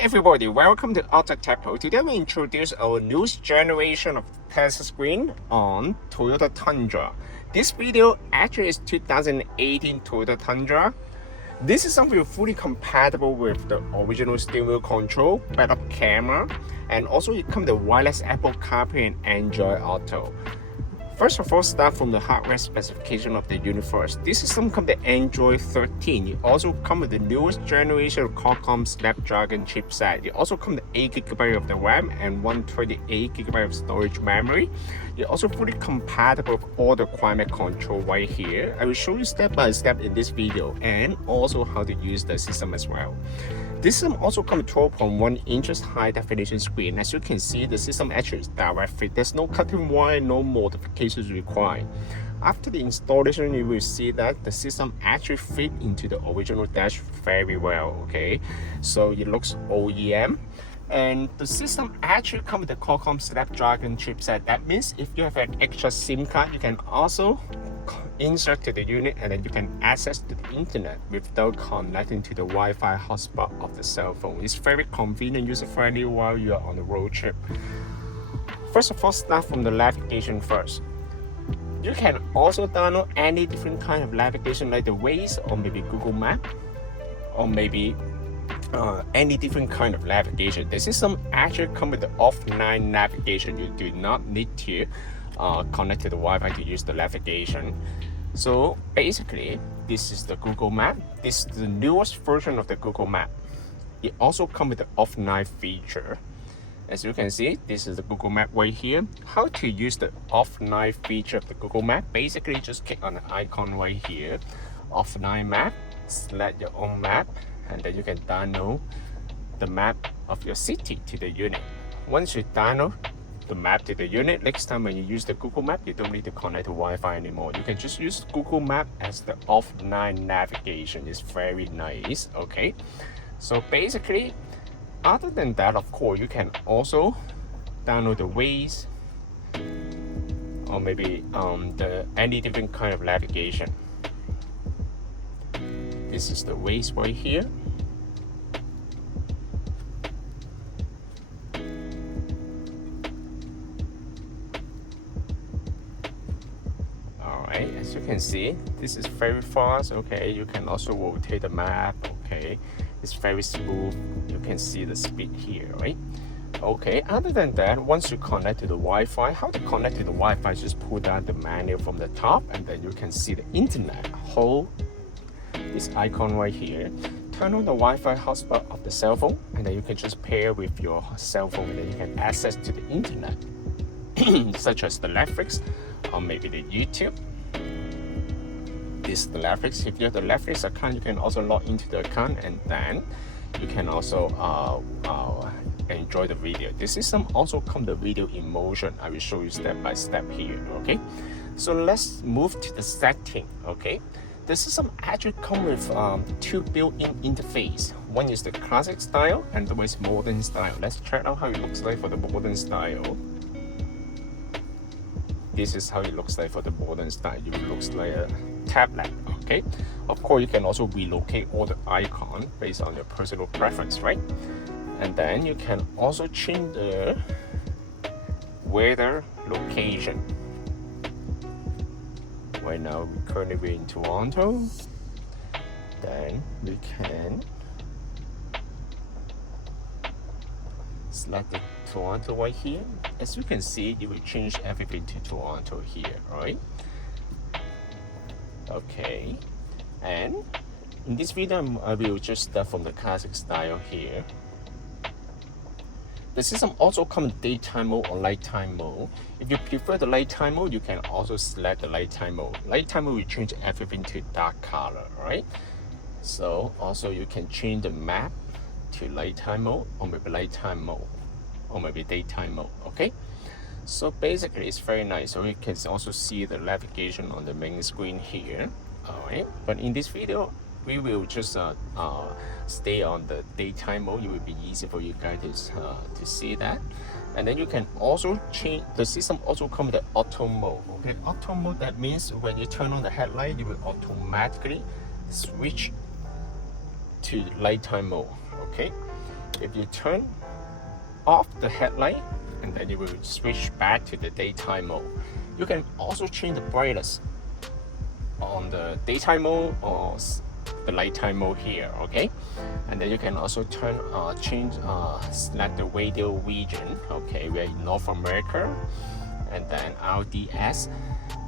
everybody, welcome to AutoTecPro. Today we introduce our newest generation of test screen on Toyota Tundra. This video actually is 2018 Toyota Tundra. This is something fully compatible with the original steering wheel control, backup camera, and also it comes with wireless Apple CarPlay and Android Auto. First of all, start from the hardware specification of the unit first. This system comes with Android 13. It also comes with the newest generation of Qualcomm Snapdragon chipset. It also comes with 8 GB of the RAM and 128 GB of storage memory. It also fully compatible with all the climate control right here. I will show you step by step in this video and also how to use the system as well. This system also comes with 12.1 inches high definition screen. As you can see, the system actually is direct fit. There's no cutting wire, no modifications required. After the installation, you will see that the system actually fit into the original dash very well. Okay, so it looks OEM. And the system actually comes with the Qualcomm Snapdragon chipset. That means if you have an extra SIM card, you can also insert to the unit and then you can access to the internet without connecting to the Wi-Fi hotspot of the cell phone. It's very convenient, user-friendly while you are on the road trip. First of all, start from the navigation first. You can also download any different kind of navigation like the Waze or maybe Google Map or maybe any different kind of navigation. The system actually comes with the offline navigation. You do not need to connect to the Wi-Fi to use the navigation. So basically, this is the Google Map. This is the newest version of the Google Map. It also comes with the offline feature. As you can see, this is the Google Map right here. How to use the offline feature of the Google Map? Basically, just click on the icon right here, offline map, select your own map, and then you can download the map of your city to the unit. Once you download the map to the unit, next time when you use the Google Map, you don't need to connect to Wi-Fi anymore. You can just use Google Map as the offline navigation. It's very nice. Okay, so basically, other than that, of course, you can also download the Waze or maybe any different kind of navigation. This is the Waze right here. Alright, as you can see, this is very fast. Okay, you can also rotate the map. Okay, it's very smooth. You can see the speed here, right? Okay, other than that, once you connect to the Wi-Fi, how to connect to the Wi-Fi, just pull down the menu from the top and then you can see the internet. Hold this icon right here, turn on the Wi-Fi hotspot of the cell phone, and then you can just pair with your cell phone and then you can access to the internet such as the Netflix or maybe the YouTube. This is the Netflix. If you have the Netflix account, you can also log into the account and then you can also enjoy the video. This system also comes the video in motion. I will show you step by step here. Okay, so let's move to the setting. Okay, the system actually comes with two built-in interface. One is the classic style and the other is modern style. Let's check out how it looks like for the modern style. This is how it looks like for the modern style. It looks like a tablet. Okay, of course you can also relocate all the icons based on your personal preference, right? And then you can also change the weather location. Right now we're in Toronto. Then we can select the Toronto right here. As you can see, it will change everything to Toronto here, right? Okay, and in this video I will just start from the classic style here. The system also comes with daytime mode or nighttime mode. If you prefer the nighttime mode, you can also select the nighttime mode. Nighttime mode will change everything to dark color, right? So also you can change the map to nighttime mode or maybe nighttime mode or maybe daytime mode. Okay, so basically it's very nice. So you can also see the navigation on the main screen here. All right, but in this video we will just stay on the daytime mode. It will be easy for you guys to see that. And then you can also change, the system also comes with the auto mode. Okay, auto mode, that means when you turn on the headlight, it will automatically switch to nighttime mode. Okay, If you turn off the headlight, and then you will switch back to the daytime mode. You can also change the brightness on the daytime mode or the nighttime mode here, okay? And then you can also select the radio region, okay? We're in North America, and then RDS.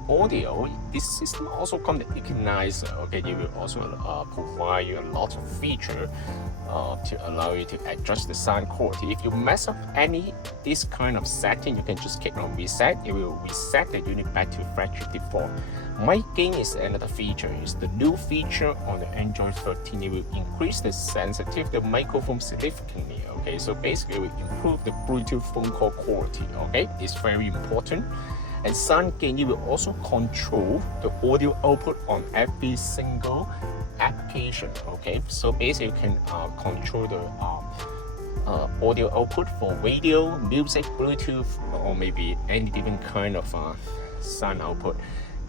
Audio, this system also comes with equalizer, okay? It will also provide you a lot of feature to allow you to adjust the sound quality. If you mess up this kind of setting, you can just click on reset. It will reset the unit back to factory default. Mic gain is another feature. It's the new feature on the Android 13. It will increase the sensitivity of the microphone significantly, okay? So basically, it will improve the Bluetooth phone call quality, okay? It's very important. And sound gain, you will also control the audio output on every single application, okay? So basically you can control the audio output for radio, music, Bluetooth, or maybe any different kind of sound output.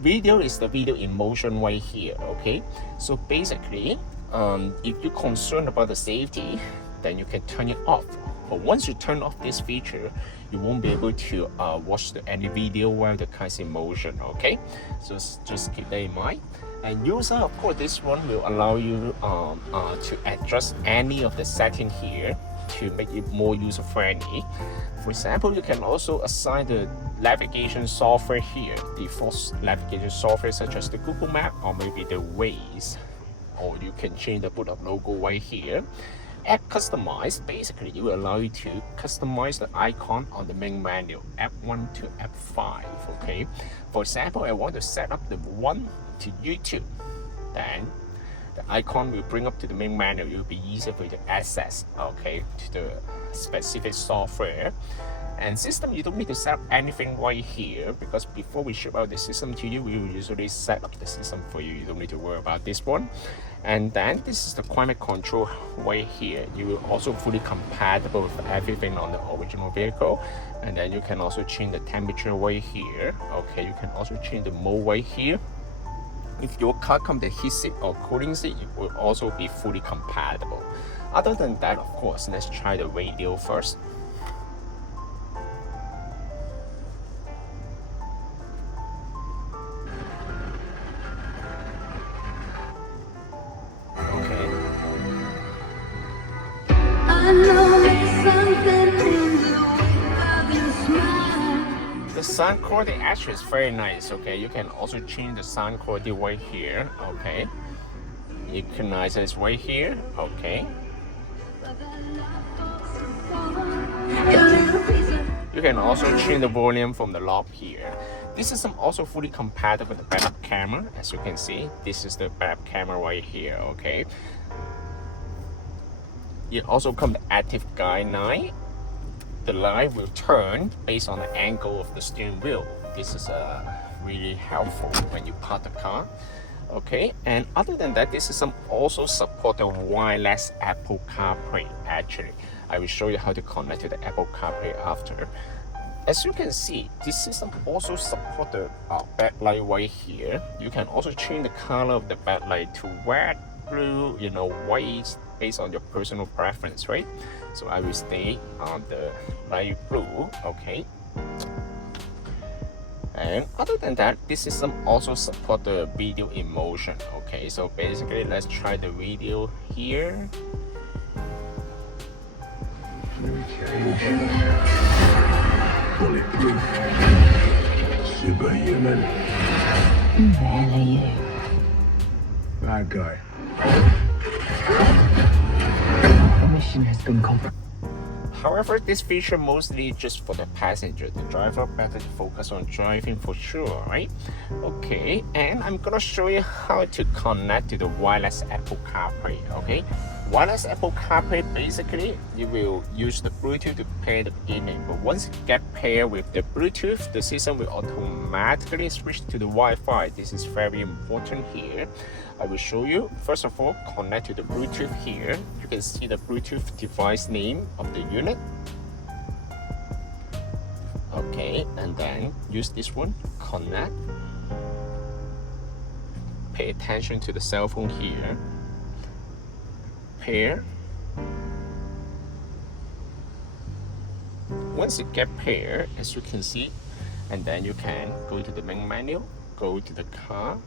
Video is the video in motion right here, okay? So basically, if you're concerned about the safety, then you can turn it off. But once you turn off this feature, you won't be able to watch any video while the car is in motion, okay? So just keep that in mind. And user, of course, this one will allow you to adjust any of the setting here to make it more user-friendly. For example, you can also assign the navigation software here, default navigation software such as the Google Map or maybe the Waze, or you can change the put up logo right here. App Customize, basically it will allow you to customize the icon on the main menu, app 1 to app 5, okay? For example, I want to set up the one to YouTube, then the icon will bring up to the main menu. It will be easier for you to access, okay, to the specific software. And system, you don't need to set up anything right here, because before we ship out the system to you, we will usually set up the system for you. You don't need to worry about this one. And then this is the climate control right here. You will also fully compatible with everything on the original vehicle. And then you can also change the temperature right here. Okay, you can also change the mode right here. If your car comes with a heat seat or cooling seat, it will also be fully compatible. Other than that, of course, let's try the radio first. The sound quality actually is very nice, okay? You can also change the sound quality right here, okay? Equalizer is right here, okay? You can also change the volume from the knob here. This is also fully compatible with the backup camera. As you can see, this is the backup camera right here, okay? It also comes with active guide light. The light will turn based on the angle of the steering wheel. This is really helpful when you park the car. Okay, and other than that, this system also supports the wireless Apple CarPlay. Actually, I will show you how to connect to the Apple CarPlay after. As you can see, this system also supports the backlight right here. You can also change the color of the backlight to red, blue, white, based on your personal preference, right? So I will stay on the light blue, okay? And other than that, this system also supports the video in motion, okay? So basically, let's try the video here. Bulletproof. Superhuman. Who the hell are you? Bad guy. The mission has been completed. However, this feature mostly just for the passenger. The driver better to focus on driving for sure, right? Okay, and I'm gonna show you how to connect to the wireless Apple CarPlay, okay? Wireless Apple CarPlay, basically, you will use the Bluetooth to pair the beginning. But once you get paired with the Bluetooth, the system will automatically switch to the Wi-Fi. This is very important here. I will show you. First of all, connect to the Bluetooth here. You can see the Bluetooth device name of the unit. Okay, and then use this one, connect. Pay attention to the cell phone here. Pair. Once you get paired, as you can see, and then you can go to the main menu, go to the car.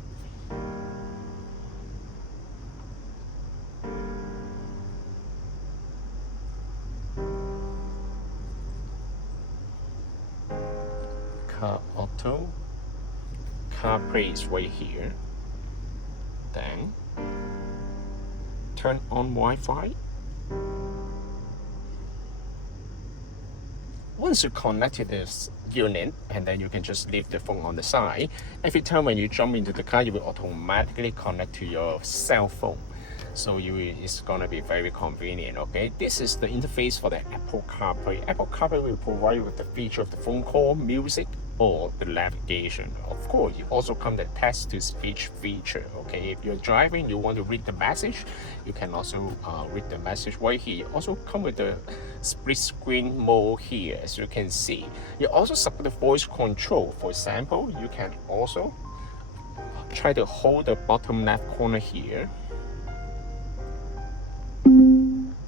Car Auto, CarPlay is right here. Then turn on Wi-Fi. Once you connect to this unit, and then you can just leave the phone on the side. Every time when you jump into the car, you will automatically connect to your cell phone. So it's gonna be very convenient, okay? This is the interface for the Apple CarPlay. Apple CarPlay will provide you with the feature of the phone call, music, or the navigation. Of course, you also come the text-to-speech feature, okay? If you're driving, you want to read the message, you can also read the message right here. Also come with the split screen mode here, as you can see. You also support the voice control. For example, you can also try to hold the bottom left corner here.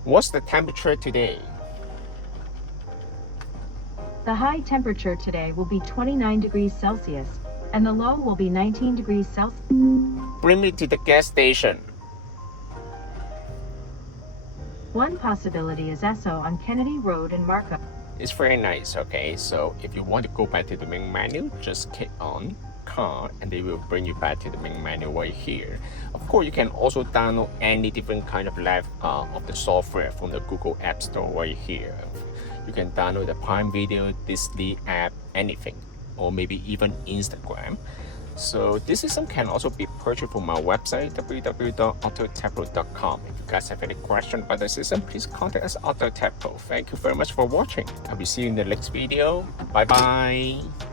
What's the temperature today? The high temperature today will be 29 degrees Celsius, and the low will be 19 degrees Celsius. Bring me to the gas station. One possibility is Esso on Kennedy Road in Markham. It's very nice, okay? So if you want to go back to the main menu, just click on car and they will bring you back to the main menu right here. Of course, you can also download any different kind of of the software from the Google App Store right here. You can download the Prime Video, Disney app, anything, or maybe even Instagram. So this system can also be purchased from my website, www.AutoTecPro.com. If you guys have any question about the system, please contact us at AutoTecPro. Thank you very much for watching. I will see you in the next video. Bye bye.